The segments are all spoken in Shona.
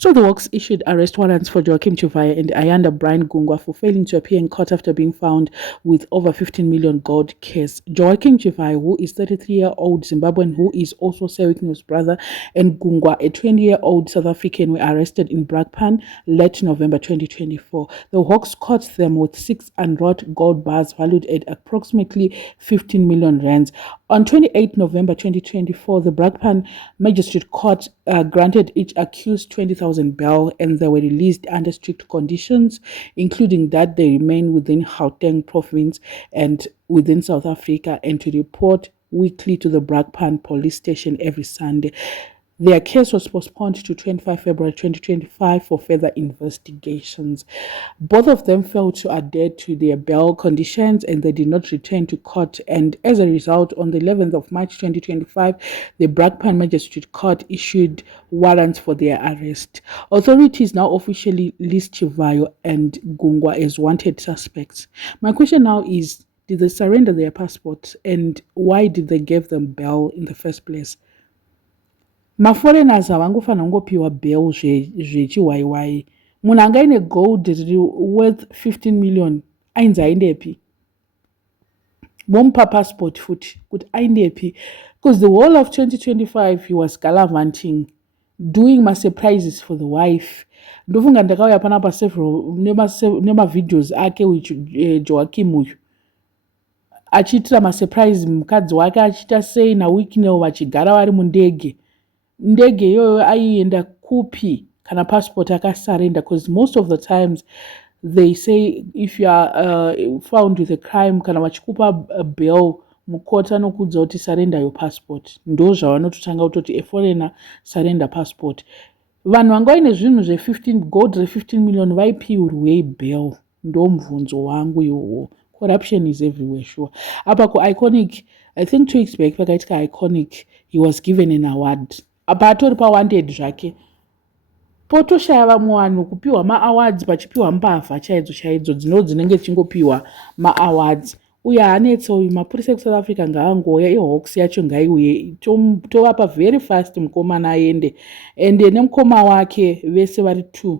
So the Hawks issued arrest warrants for Joachim Chuvaya and Ayanda Brian Gungwa for failing to appear in court after being found with over 15 million gold case. Joachim Chuvaya, who is 33-year-old Zimbabwean who is also Serikino's brother, and Gungwa, a 20-year-old South African, were arrested in Brakpan late November 2024. The Hawks caught them with 6 unwrought gold bars valued at approximately 15 million rands. On 28 November 2024, the Brakpan Magistrate Court granted each accused 20,000 bail, and they were released under strict conditions, including that they remain within Gauteng province and within South Africa, and to report weekly to the Brakpan police station every Sunday. Their case was postponed to 25 February 2025 for further investigations. Both of them failed to adhere to their bail conditions and they did not return to court. And as a result, on the 11th of March 2025, the Brakpan Magistrate Court issued warrants for their arrest. Authorities now officially list Chuvaya and Gungwa as wanted suspects. My question now is, did they surrender their passports, and why did they give them bail in the first place? Maforeigners havangofanira kungopiwa bail zvechiwaiwai. Munhu anga ine gold riri worth 15 million ainzi aendepi? Vomupa passport futi kuti aendepi? Because the whole of 2025 he was gallivanting, doing surprises for the wife. Ndofunga ndakauya panapa several nemavideos ake Joachim uyu achiitira surprise mukadzi wake achiita sei naWicknell vachigara vari mundege. Ndege iyoyo aienda kupi kana passport akasarenda? Because most of the times they say if you are found with a crime kana vachikupa bail, mukoti anokuudza kuti surrender your passport. Ndo zvavanototanga kutoti a foreigner surrender passport. Vanhu vanga vaine zvinhu zve gold re15 million vaipiwirwei bail? Ndo mubvunzo wangu iwowo. Corruption is everywhere, sure. Apa kuIconic, I think 2 weeks back pakaitika Iconic, he was given an award. Apa atori pawanted zvake, potoshaya vamwe vanhu kupiwa maawards pachipiwa mbavha chaidzo dzinenge chingopiwa maawards. Uye haanetsa uyu, mapurisa ekusouth Africa ngaangoya, iHawks yacho ngaiuye, tovapa very fast mukomana aende, ende nemukoma wake vese vari 2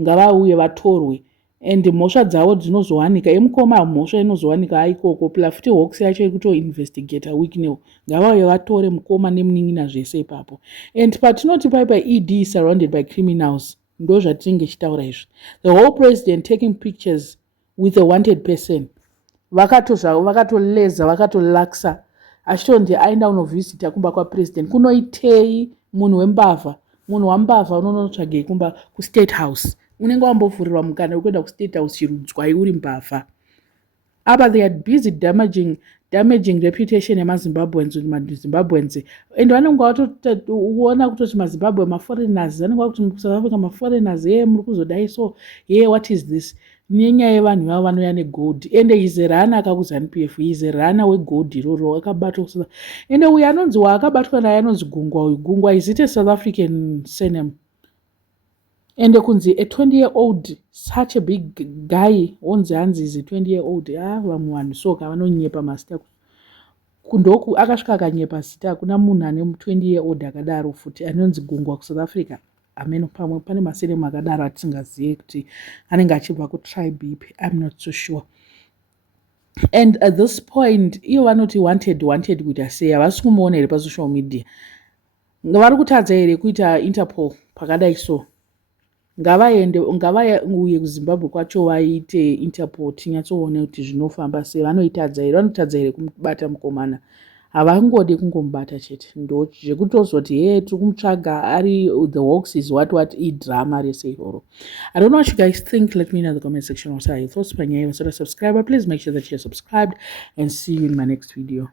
ngavauye vatorwe, and mhosva dzavo dzinozowanika. Emukoma mhosva inozowanika aikoko, pla futi Hawks yacho ikutoinvestigata Wicknell, ngavauye vatore mukoma nemunin'ina zvese ipapo. And patinoti paipa ED is surrounded by criminals, ndo zvatinenge chitaura izvi. The whole president taking pictures with a wanted person, vakatoleza vakatolaksa, achitonzi aenda unovhizita kumba kwapresident. Kunoitei munhu wembavha? Munhu wambavha unonotsvagei kumba kuState House? Unenge wambovhurirwa mukana wekuenda kuState House chirudzwai uri mbavha? Apa they are busy damaging reputation yemaZimbabweans kuti maZimbabweans, and vanenge vatoona kutoti maZimbabwe maforeigners, vanenge vakuti South Africa maforeigners, muri kuzodai so, what is this? Nenyaya yevanhu vavo vanouya negold, ende izerana akakuZANU-PF, izerana wegold iroro akabatwa kusasa. Ende uyu anonzi waakabatwa naye anonzi Gungwa. Uyu Gungwa, is it a South African surname? And kunzi a 20-year-old, such a big guy, onzi hanzi is a 20-year-old. Vamwe vanhu soka vanonyepa mazita. Kundoku akasvika akanyepa zita, kuna munhu ane 20-year-old akadaro futi anonzi Gungwa kuSouth Africa. Ameno pamwe pane maseremu akadaro atisingazivi kuti anenge achibva kutribe ipi. I'm not so sure. And at this point, iyo vanoti wanted kuita sei? Havasi kumuona here pasocial media. Vari kutadza here kuita Interpol pakadai so? Ngavauye kuZimbabwe kwacho vaite Interpol tinyatsoona kuti zvinofamba sei. Vanotadza here kumubata mukomana? Havangode kungomubata chete, ndo zvekutozoti tiri kumutsvaga ari the Hawks is what idrama rese iroro. I don't know what you guys think. Let me know in the comment section. What are your thoughts? Panyaya, subscribe. Please make sure that you're subscribed, and see you in my next video.